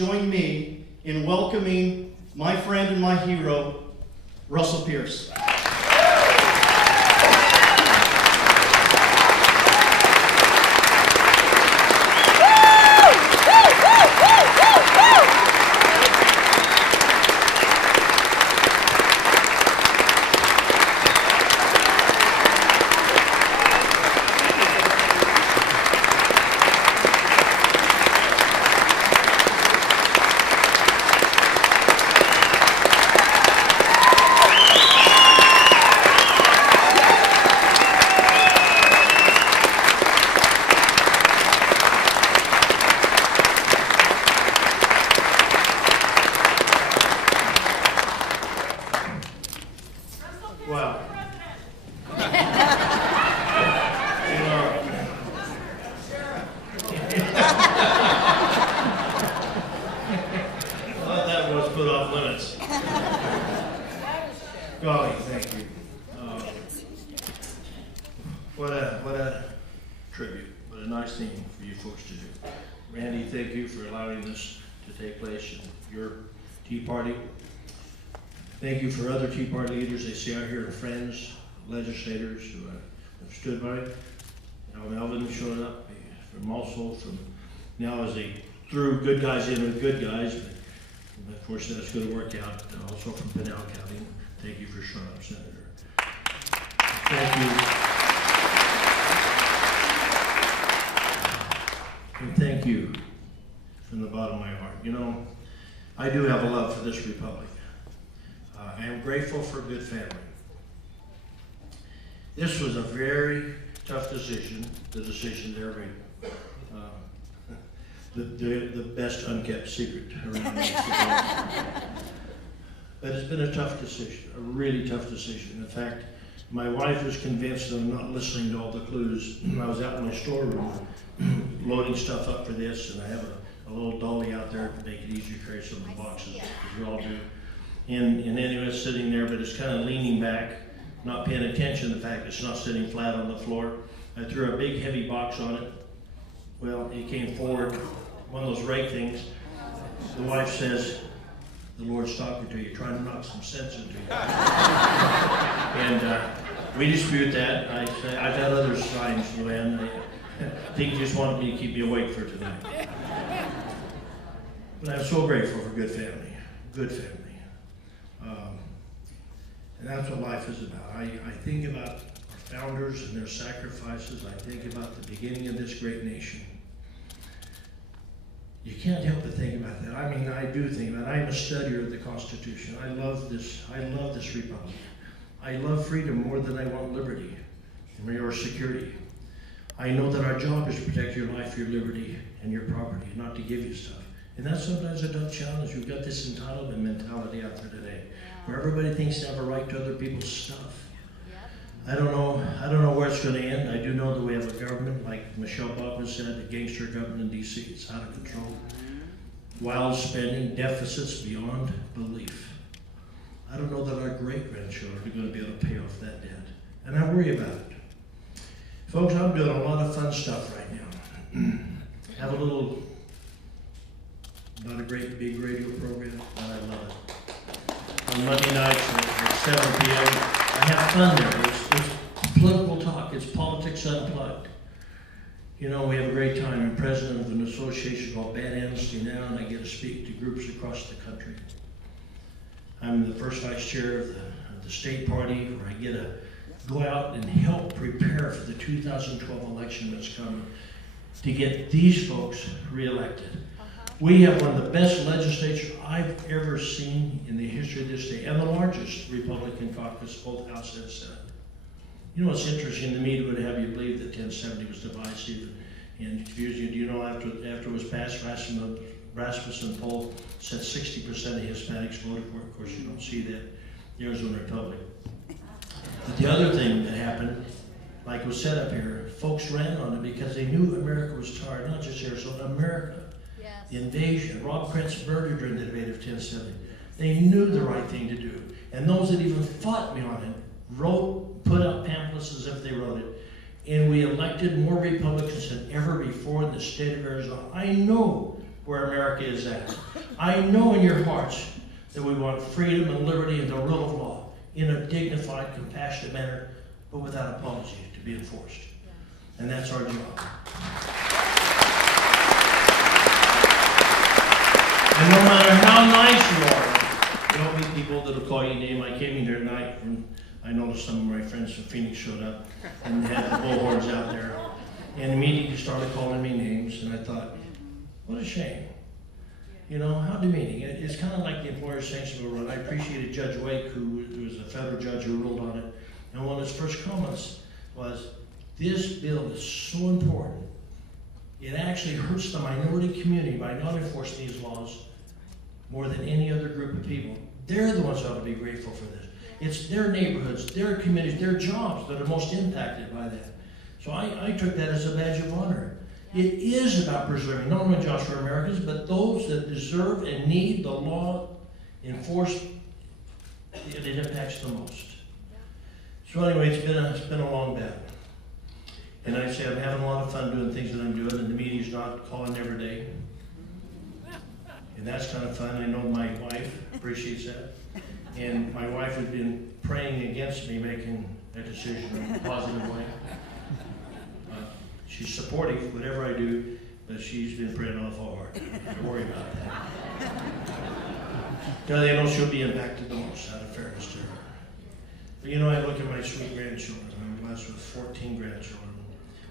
Join me in welcoming my friend and my hero, Russell Pearce. Wow. I thought that was put off limits. Golly, thank you. What a tribute. What a nice thing for you folks to do. Randy, thank you for allowing this to take place in your Tea Party. Thank you for other Tea Party leaders they see out here, and friends, legislators who have stood by. Melvin showed up from now as they threw good guys in with good guys, but of course that's going to work out. Also from Pinal County, thank you for showing up, Senator. Thank you. And thank you from the bottom of my heart. You know, I do have a love for this republic. I am grateful for a good family. This was a very tough decision, the decision they're making. The best unkept secret around this. But it's been a tough decision, a really tough decision. In fact, my wife was convinced that I'm not listening to all the clues. I was out in my storeroom loading stuff up for this, and I have a little dolly out there to make it easier to carry some of the boxes, as we all do. And anyway, it's sitting there, but it's kind of leaning back, not paying attention to the fact it's not sitting flat on the floor. I threw a big heavy box on it. Well, it came forward, one of those rake things. The wife says, "The Lord's talking to you, trying to knock some sense into you." And we dispute that. I say, I've had other signs, Luann. I think you just wanted me to keep me awake for tonight. But I'm so grateful for good family, good family. And that's what life is about. I think about our founders and their sacrifices. I think about the beginning of this great nation. You can't help but think about that. I mean, I do think about it. I'm a studier of the Constitution. I love this republic. I love freedom more than I want liberty and your security. I know that our job is to protect your life, your liberty, and your property, not to give you stuff. And that's sometimes a tough challenge. We've got this entitlement mentality out there today, where everybody thinks they have a right to other people's stuff. I don't know where it's going to end. I do know that we have a government, like Michelle Bachmann said, a gangster government in D.C. It's out of control. Wild spending, deficits beyond belief. I don't know that our great-grandchildren are going to be able to pay off that debt. And I worry about it. Folks, I'm doing a lot of fun stuff right now. Have a little, not a great big radio program, but I love it. On Monday nights at 7 p.m. I have fun there. It's political talk. It's politics unplugged. You know, we have a great time. I'm president of an association called Bad Amnesty now, and I get to speak to groups across the country. I'm the first vice chair of the state party, where I get to go out and help prepare for the 2012 election that's coming to get these folks reelected. We have one of the best legislatures I've ever seen in the history of this state, and the largest Republican caucus, both House and Senate. You know what's interesting to me would have you believe that 1070 was divisive and confusing. Do you know after it was passed, Rasmussen poll said 60% of Hispanics voted for it. Of course, you don't see that in the Arizona Republic. But the other thing that happened, like was said up here, folks ran on it because they knew America was tired, not just Arizona, America. Yes. The invasion, Rob Krentz murdered during the debate of 1070. They knew the right thing to do. And those that even fought me on it put up pamphlets as if they wrote it. And we elected more Republicans than ever before in the state of Arizona. I know where America is at. I know in your hearts that we want freedom and liberty and the rule of law in a dignified, compassionate manner, but without apology to be enforced. And that's our job. And no matter how nice you are, there'll be people that'll call you name. I came in here tonight and I noticed some of my friends from Phoenix showed up and had the bullhorns out there. And immediately started calling me names, and I thought, what a shame. You know, how demeaning. It's kind of like the Employer Sanction Bill run. I appreciated Judge Wake, who was a federal judge who ruled on it. And one of his first comments was, this bill is so important. It actually hurts the minority community by not enforcing these laws more than any other group of people. They're the ones that ought to be grateful for this. It's their neighborhoods, their communities, their jobs that are most impacted by that. So I took that as a badge of honor. It is about preserving not only Joshua Americans, but those that deserve and need the law enforced. It impacts the most. So anyway, it's been a long battle. And I say I'm having a lot of fun doing things that I'm doing, and the media's not calling every day. And that's kind of fun. I know my wife appreciates that. And my wife has been praying against me making a decision in a positive way. She's supportive, whatever I do, but she's been praying awful hard. Don't worry about that. Now they know she'll be impacted the most, out of fairness to her. But you know, I look at my sweet grandchildren. I'm blessed with 14 grandchildren.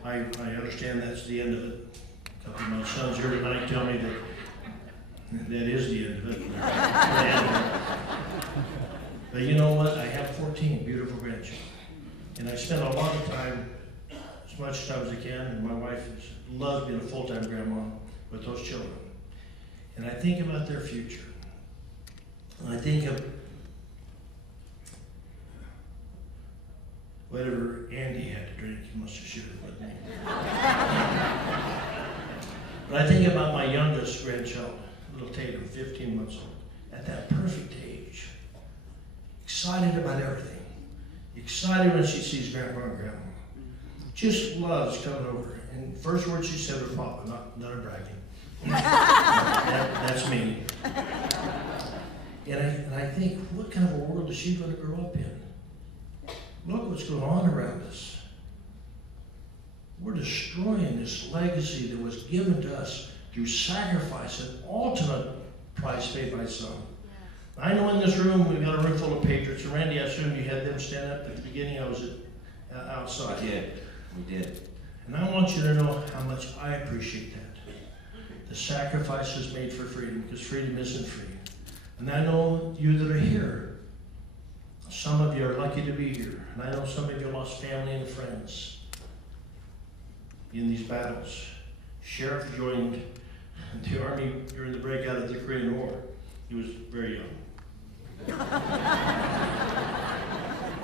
I understand that's the end of it. A couple of my sons here tonight tell me that is the end of it. But you know what? I have 14 beautiful grandchildren. And I spend a lot of time, as much time as I can, and my wife loves being a full-time grandma with those children. And I think about their future. And I think of whatever Andy had to drink, he must have shared it with me. But I think about my youngest grandchild, little Tatum, 15 months old, at that perfect age, excited about everything. Excited when she sees Grandpa and Grandma. Just loves coming over. And first word she said was Papa, not a bragging. That's me. And I think, what kind of a world is she going to grow up in? Look what's going on around us. We're destroying this legacy that was given to us through sacrifice and ultimate price paid by some. I know in this room we've got a room full of patriots. And Randy, I assume you had them stand up at the beginning. I was outside. We did. And I want you to know how much I appreciate that. The sacrifices made for freedom, because freedom isn't free. And I know you that are here, some of you are lucky to be here. And I know some of you lost family and friends in these battles. Sheriff joined the Army during the breakout of the Korean War. He was very young.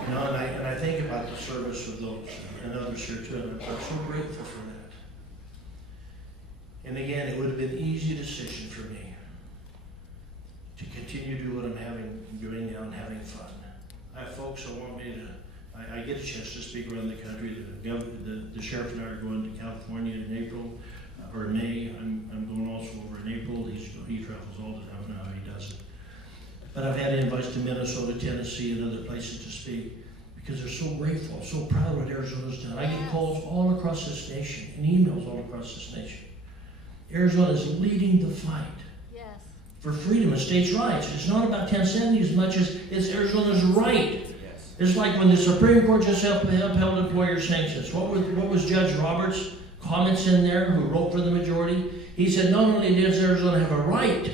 You know, and I think about the service of those and others here too, and I'm so grateful for that. And again, it would have been an easy decision for me to continue to do what I'm doing now and having fun. I have folks that want me to, I get a chance to speak around the country. The sheriff and I are going to California in April, or May. I'm going also over in April. He travels all the time. I don't know how he does it. But I've had invites to Minnesota, Tennessee, and other places to speak because they're so grateful, so proud of what Arizona's done. I get calls all across this nation and emails all across this nation. Arizona is leading the fight for freedom and states' rights. It's not about 1070 as much as it's Arizona's right. Yes. It's like when the Supreme Court just upheld employer sanctions. What was Judge Roberts' comments in there, who wrote for the majority? He said not only does Arizona have a right,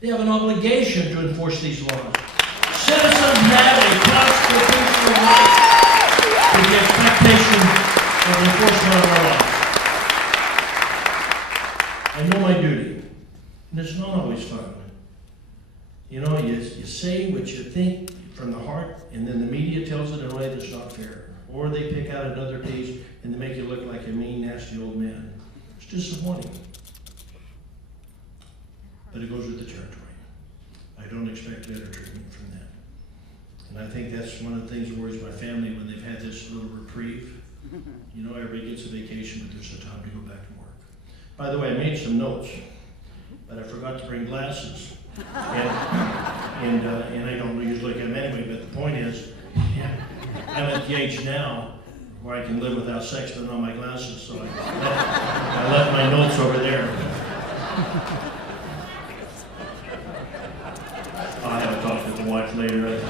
they have an obligation to enforce these laws. Citizens have a constitutional right to the expectation of enforcement of our laws. I know my duty, and it's not always fun. You know, you say what you think from the heart, and then the media tells it in a way that's not fair. Or they pick out another piece and they make you look like a mean, nasty old man. It's disappointing. But it goes with the territory. I don't expect better treatment from that. And I think that's one of the things that worries my family when they've had this little reprieve. You know, everybody gets a vacation, but there's no time to go back to work. By the way, I made some notes. but I forgot to bring glasses. And I don't usually look at them anyway, but the point is, I'm at the age now where I can live without sexting on my glasses, so I left my notes over there. I'll have a talk with the wife later.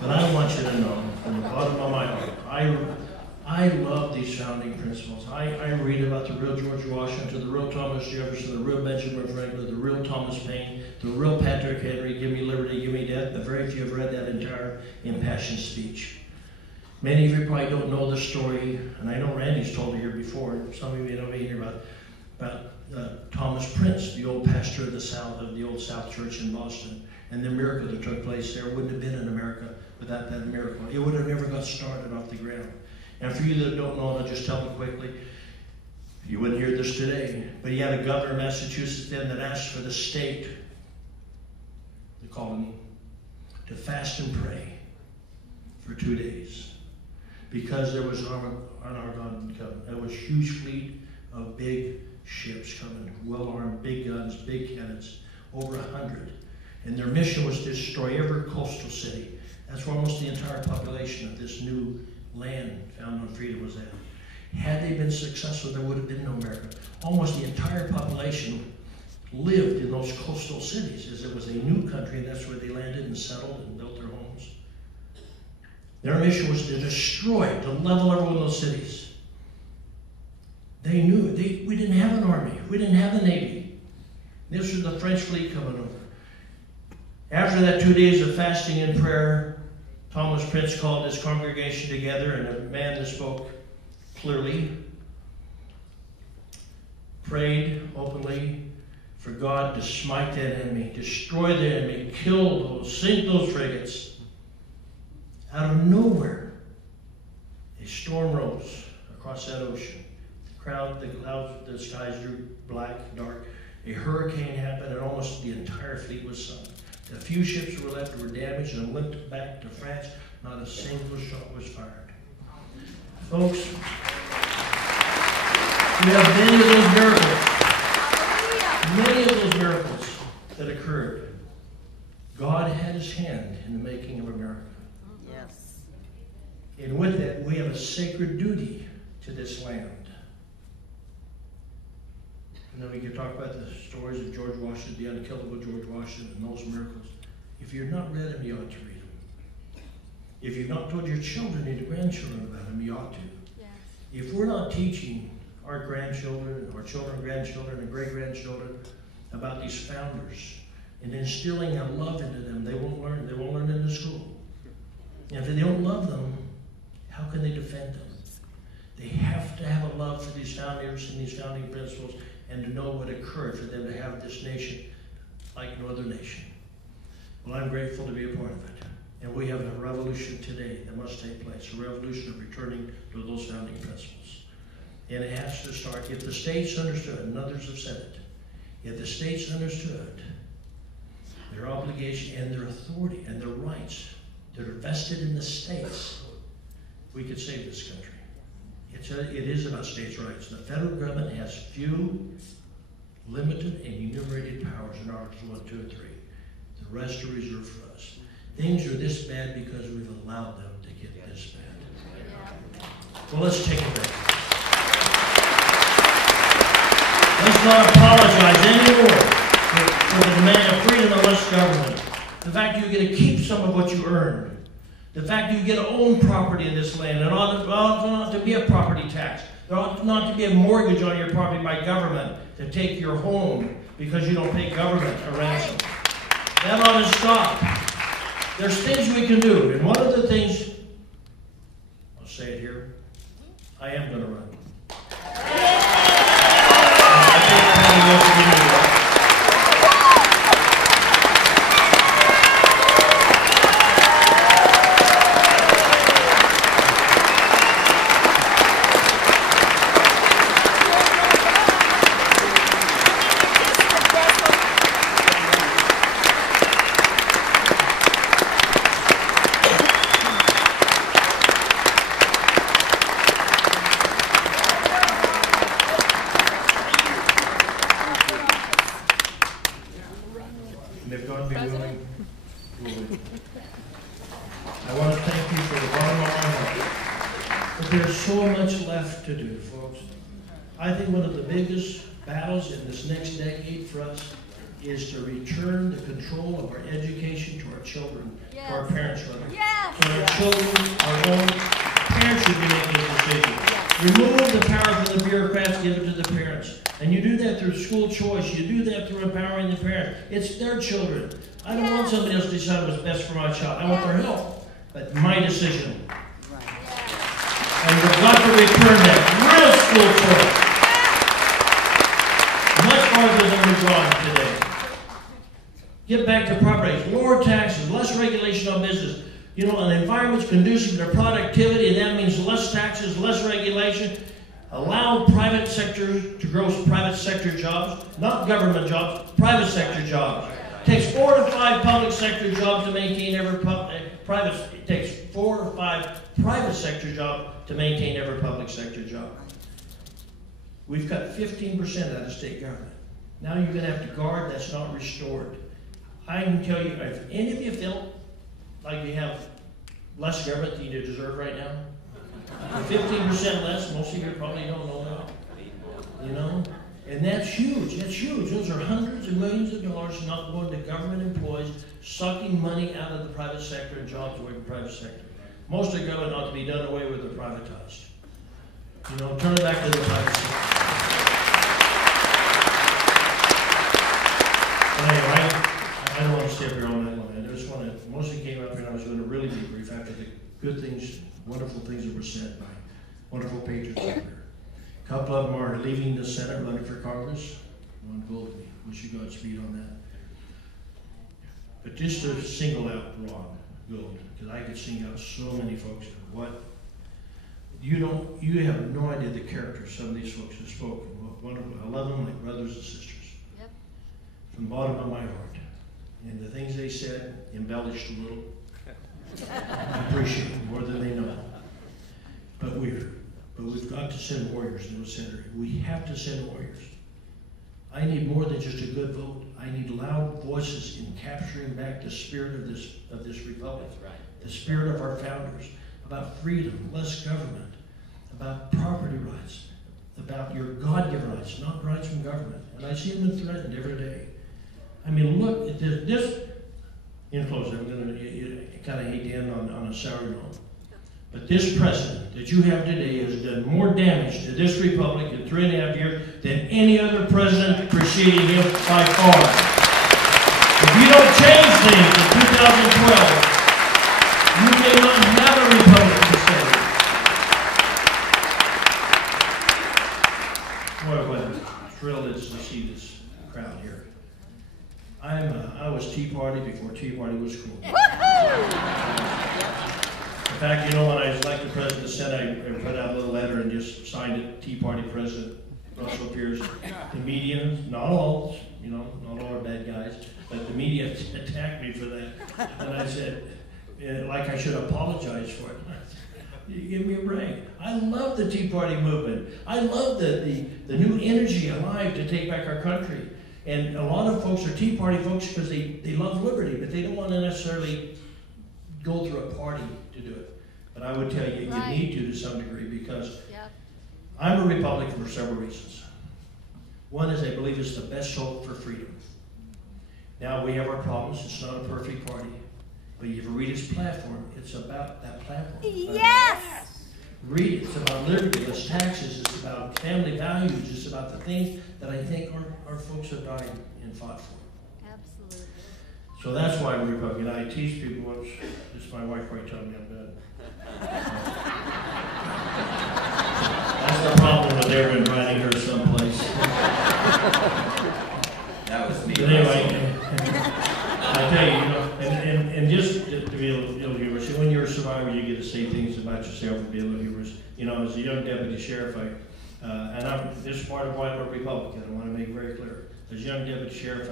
But I want you to know, from the bottom of my heart, I love these founding principles. I read about the real George Washington, the real Thomas Jefferson, the real Benjamin Franklin, the real Thomas Paine, the real Patrick Henry, give me liberty, give me death, but very few have read that entire impassioned speech. Many of you probably don't know the story, and I know Randy's told it here before. Some of you know me here about Thomas Prince, the old pastor of the Old South Church in Boston, and the miracle that took place there. Wouldn't have been in America without that miracle. It would have never got started off the ground. And for you that don't know, I'll just tell you quickly, you wouldn't hear this today, but he had a governor of Massachusetts then that asked for the state, the colony, to fast and pray for 2 days. Because there was an Argonne coming. There was a huge fleet of big ships coming, well-armed, big guns, big cannons, over 100. And their mission was to destroy every coastal city. That's where almost the entire population of this new land found on freedom was at. Had they been successful, there would have been no America. Almost the entire population lived in those coastal cities, as it was a new country, and that's where they landed and settled and built their homes. Their mission was to destroy, to level every one of those cities. They knew we didn't have an army, we didn't have a navy. This was the French fleet coming over. After that 2 days of fasting and prayer, Thomas Prince called his congregation together, and a man that spoke clearly prayed openly for God to smite that enemy, destroy the enemy, kill those, sink those frigates. Out of nowhere, a storm rose across that ocean. The clouds, the skies grew black, dark. A hurricane happened, and almost the entire fleet was sunk. The few ships that were left were damaged and went back to France. Not a single shot was fired. Folks, we have many of those miracles that occurred. God had his hand in the making of America. Yes. And with that, we have a sacred duty to this land. And then we can talk about the stories of George Washington, the unkillable George Washington, and those miracles. If you're not read them, you ought to read them. If you've not told your children and your grandchildren about them, you ought to. Yes. If we're not teaching our grandchildren, our children, grandchildren, and great-grandchildren about these founders and instilling a love into them, they won't learn. They won't learn in the school. And if they don't love them, how can they defend them? They have to have a love for these founders and these founding principles, and to know what occurred for them to have this nation like no other nation. Well, I'm grateful to be a part of it. And we have a revolution today that must take place, a revolution of returning to those founding principles. And it has to start. If the states understood, and others have said it, if the states understood their obligation and their authority and their rights that are vested in the states, we could save this country. It is about states' rights. The federal government has few, limited, and enumerated powers in Articles 1, 2, and 3. The rest are reserved for us. Things are this bad because we've allowed them to get this bad. Well, let's take it back. Let's not apologize anymore for the demand of freedom of less government. The fact that you get to keep some of what you earned. The fact that you get to own property in this land. There ought not to be a property tax. There ought not to be a mortgage on your property by government to take your home because you don't pay government a ransom. That ought to stop. There's things we can do. And one of the things, I'll say it here, I am going to run. God be willing. I want to thank you for the bottom of my heart. But there's so much left to do, folks. I think one of the biggest battles in this next decade for us is to return the control of our education to our children, to our parents, rather. Yes. So our children, our own parents should be making this decision. Remove the power from the bureaucrats, give it to the parents. And you do that through school choice. You do that through empowering the parents. It's their children. I don't want somebody else to decide what's best for my child. I want their help. But my decision. Right. And we've got to return that real school choice. Much farther than we've gone today. Get back to property, lower taxes, less regulation on business. You know, an environment's conducive to productivity, and that means less taxes, less regulation. Allow private sector to grow private sector jobs, not government jobs, private sector jobs. It takes 4 to 5 public sector jobs to maintain every private. It takes 4 or 5 private sector jobs to maintain every public sector job. We've got 15% out of state government. Now you're going to have to guard that's not restored. I can tell you, if any of you feel like you have less government than you deserve right now, 15% less, most of you probably don't know that, you know? And that's huge, that's huge. Those are hundreds of millions of dollars not going to government employees, sucking money out of the private sector and jobs away from the private sector. Most of the government ought to be done away with or privatized. You know, turn it back to the private sector. Anyway, I don't want to stay up here all night long. I just want to, mostly came up here and I was going to really be brief after the good things, wonderful things that were said by wonderful patrons out there. A couple of them are leaving the Senate, running for Congress. One gold me. Wish you Godspeed on that. But just to single out Ron Gold, because I could single out so many folks. What you have no idea the character some of these folks have spoken. I love them like brothers and sisters. Yep. From the bottom of my heart. And the things they said, embellished a little. I appreciate it more than they know. But we've got to send warriors in the center. We have to send warriors. I need more than just a good vote. I need loud voices in capturing back the spirit of this republic. Right. The spirit of our founders, about freedom, less government, about property rights, about your God-given rights, not rights from government. And I see them threatened every day. I mean, look at this. In closing, I'm going to kind of hate to end on a sour note. But this president that you have today has done more damage to this republic in 3.5 years than any other president preceding him by far. If you don't change things in 2012, you may not have a Republican Senate. Boy, what a thrill it is to see this crowd here. I was Tea Party before Tea Party was cool. In fact, you know, when I was elected president of the Senate, I put out a little letter and just signed it, Tea Party President Russell Pearce. The media, not all, you know, not all are bad guys, but the media attacked me for that. And I said, like I should apologize for it. You give me a break. I love the Tea Party movement. I love the new energy alive to take back our country. And a lot of folks are Tea Party folks because they love liberty, but they don't want to necessarily go through a party to do it. But I would tell you, you need to some degree, because I'm a Republican for several reasons. One is I believe it's the best hope for freedom. Now, we have our problems. It's not a perfect party. But if you read its platform, it's about that platform. Yes! Read it. It's about liberty, it's taxes, it's about family values, it's about the things that I think our folks have died and fought for. Absolutely. So that's why I'm Republican. I teach people, just my wife right telling me I'm bad. That's the problem with Erin inviting her someplace. That was me. But anyway, I tell you, you know, and just to be a little humorous, when you're a survivor, you get to say things about yourself and be a little humorous. You know, as a young deputy sheriff, this is part of why I'm a Republican. I want to make it very clear. As a young deputy sheriff,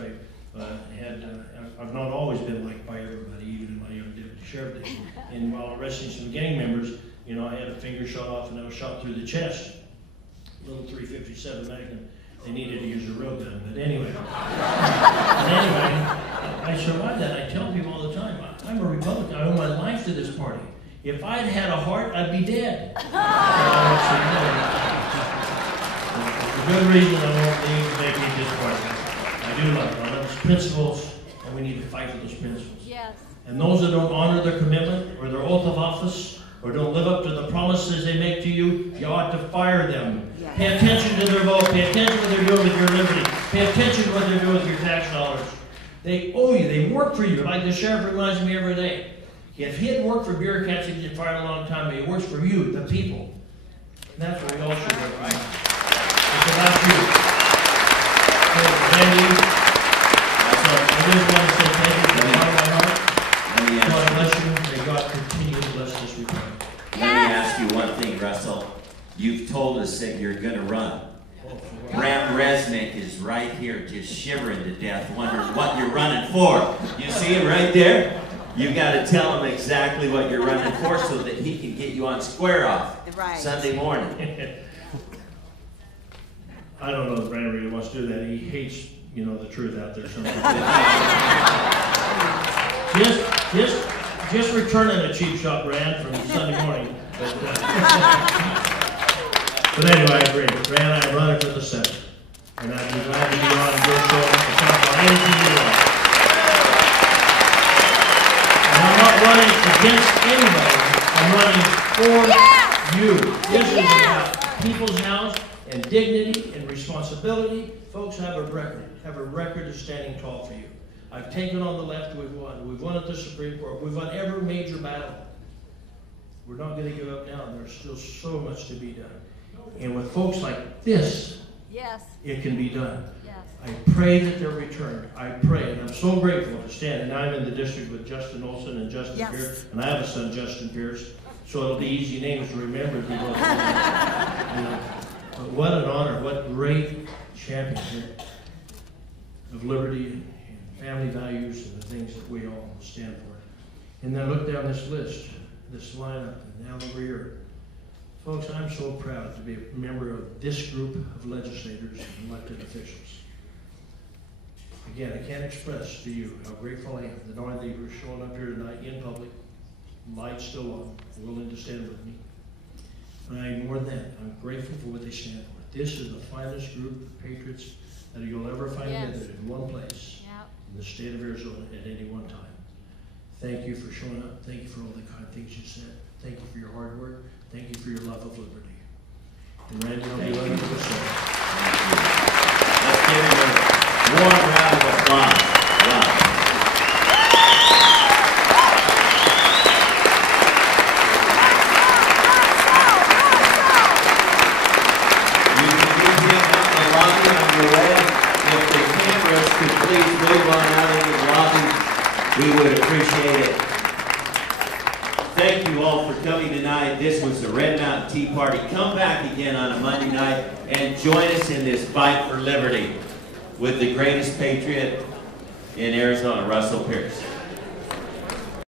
I've not always been liked by everybody, even in my young deputy sheriff days. And while arresting some gang members, you know, I had a finger shot off and I was shot through the chest. Little .357 Magnum. They needed to use a real gun, but anyway. I survived. to this party. If I'd had a heart, I'd be dead. There's a good reason I won't leave to make me disappointed. I do love it. I love his principles, and we need to fight for those principles. Yes. And those that don't honor their commitment or their oath of office or don't live up to the promises they make to you, you ought to fire them. Yes. Pay attention to their vote. Pay attention to what they're doing with your liberty. Pay attention to what they're doing with your tax dollars. They owe you. They work for you. Like the sheriff reminds me every day. If he had worked for bureaucrats, he'd get fired a long time, but he works for you, the people. And that's what we all should work for. It's about you. So, Randy, I just want to say thank you from the bottom of my heart. God bless you. May God continue to bless this republic. Let me ask you one thing, Russell. You've told us that you're going to run. Bram Resnick is right here just shivering to death, wondering what you're running for. You see him right there? You've got to tell him exactly what you're running for so that he can get you on Square Off Sunday morning. I don't know if Brandon really wants to do that. He hates, the truth out there sometimes. just returning a cheap shot, Brand, from Sunday morning. But anyway, I agree. Brand, I'm running for the Senate. And I'd be glad to be on your show to talk about anything you want. And I'm not running against anybody. I'm running for you. This is about people's house and dignity and responsibility. Folks, have a record of standing tall for you. I've taken on the left, we've won. We've won at the Supreme Court. We've won every major battle. We're not going to give up now. There's still so much to be done. And with folks like this, it can be done. Yes. I pray that they're returned. I pray, and I'm so grateful to stand. And I'm in the district with Justin Olson and Justin Pearce, and I have a son, Justin Pearce, so it'll be easy names to remember. But what an honor, what great championship of liberty and family values and the things that we all stand for. And then look down this list, this lineup, and now over here. Folks, I'm so proud to be a member of this group of legislators and elected officials. Again, I can't express to you how grateful I am that all of you are showing up here tonight in public, lights still on, willing to stand with me. But more than that, I'm grateful for what they stand for. This is the finest group of patriots that you'll ever find together in one place in the state of Arizona at any one time. Thank you for showing up. Thank you for all the kind things you said. Thank you for your hard work. Thank you for your love of liberty. And Randy, I'll be running for the Senate. Let's give him a warm round of applause. Wow. You can meet him out in the lobby on your way. If the cameras could please move on out into the lobby, we would appreciate it. Thank you all for coming tonight. This was the Red Mountain Tea Party. Come back again on a Monday night and join us in this fight for liberty with the greatest patriot in Arizona, Russell Pearce.